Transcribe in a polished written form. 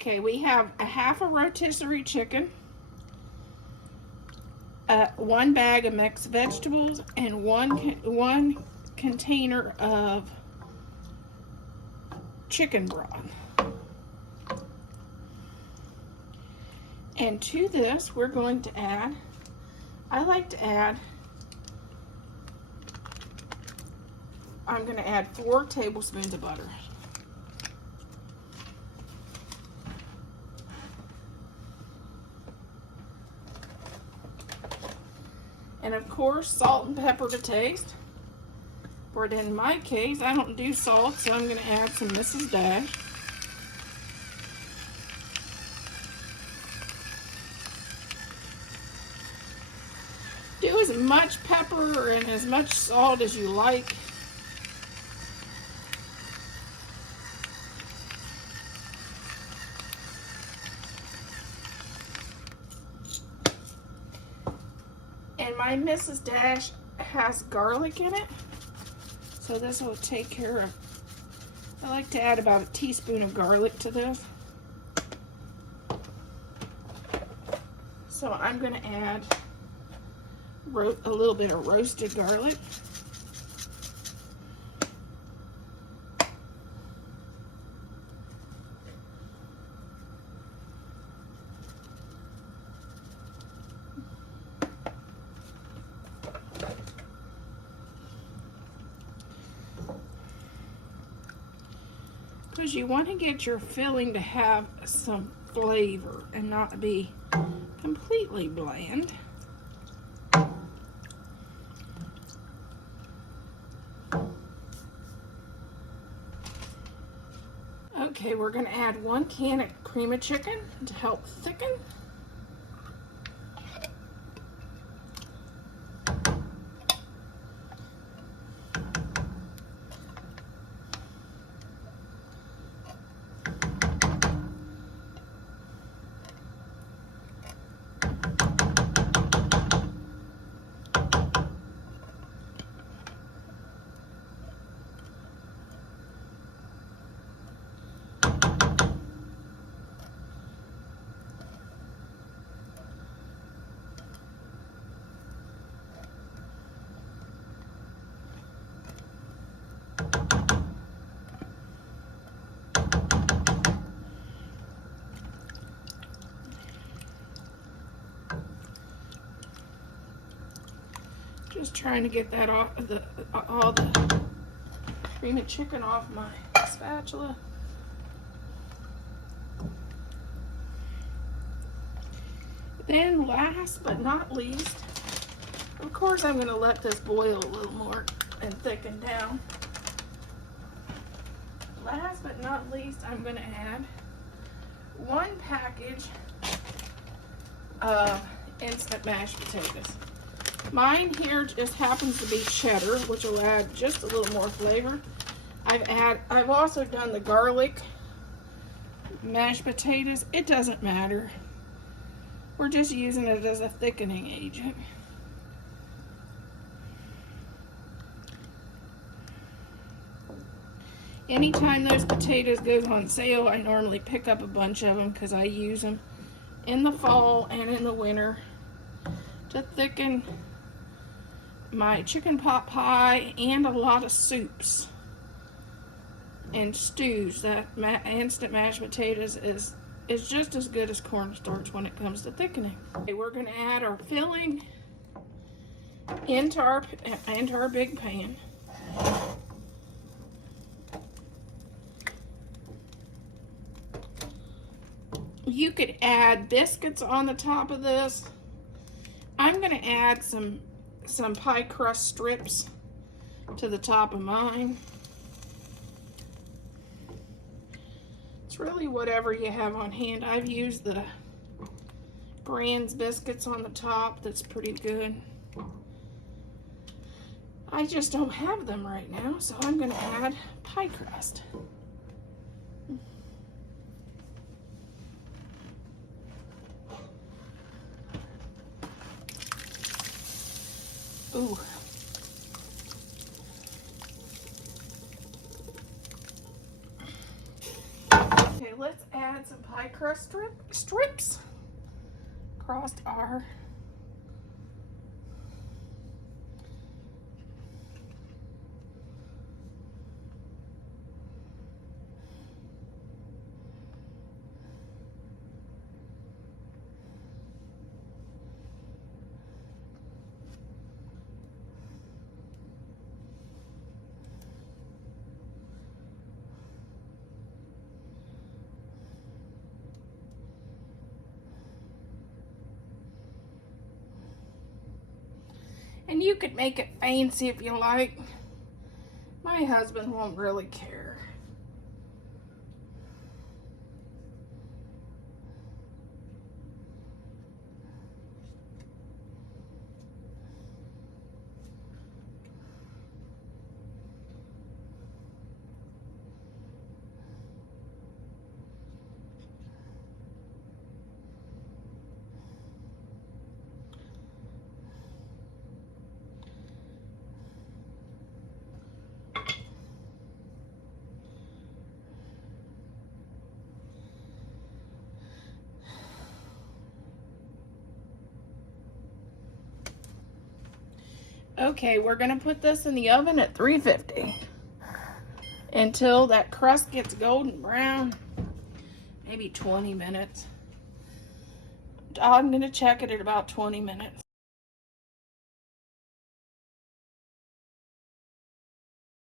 Okay, we have a half a rotisserie chicken, 1 bag of mixed vegetables, and one container of chicken broth. And to this, we're going to add, I'm going to add 4 tablespoons of butter. And of course, salt and pepper to taste. But in my case, I don't do salt, so I'm going to add some Mrs. Dash. Do as much pepper and as much salt as you like. And my Mrs. Dash has garlic in it, so this will take care of, I like to add about a teaspoon of garlic to this. So I'm going to add a little bit of roasted garlic. Because you want to get your filling to have some flavor and not be completely bland. Okay, we're going to add 1 can of cream of chicken to help thicken. Just trying to get that off all the cream of chicken off my spatula. Then last but not least, of course I'm going to let this boil a little more and thicken down. Last but not least, I'm going to add 1 package of instant mashed potatoes. Mine here just happens to be cheddar, which will add just a little more flavor. I've also done the garlic mashed potatoes. It doesn't matter. We're just using it as a thickening agent. Anytime those potatoes go on sale, I normally pick up a bunch of them because I use them in the fall and in the winter to thicken my chicken pot pie and a lot of soups and stews. That instant mashed potatoes is just as good as cornstarch when it comes to thickening. Okay, we're going to add our filling into our big pan. You could add biscuits on the top of this. I'm going to add some pie crust strips to the top of mine. It's really whatever you have on hand. I've used the Brand's biscuits on the top. That's pretty good. I just don't have them right now, so I'm going to add pie crust. Ooh. Okay, let's add add some pie crust strips across our and you could make it fancy if you like. My husband won't really care. Okay, we're gonna put this in the oven at 350 until that crust gets golden brown, maybe 20 minutes. I'm gonna check it at about 20 minutes.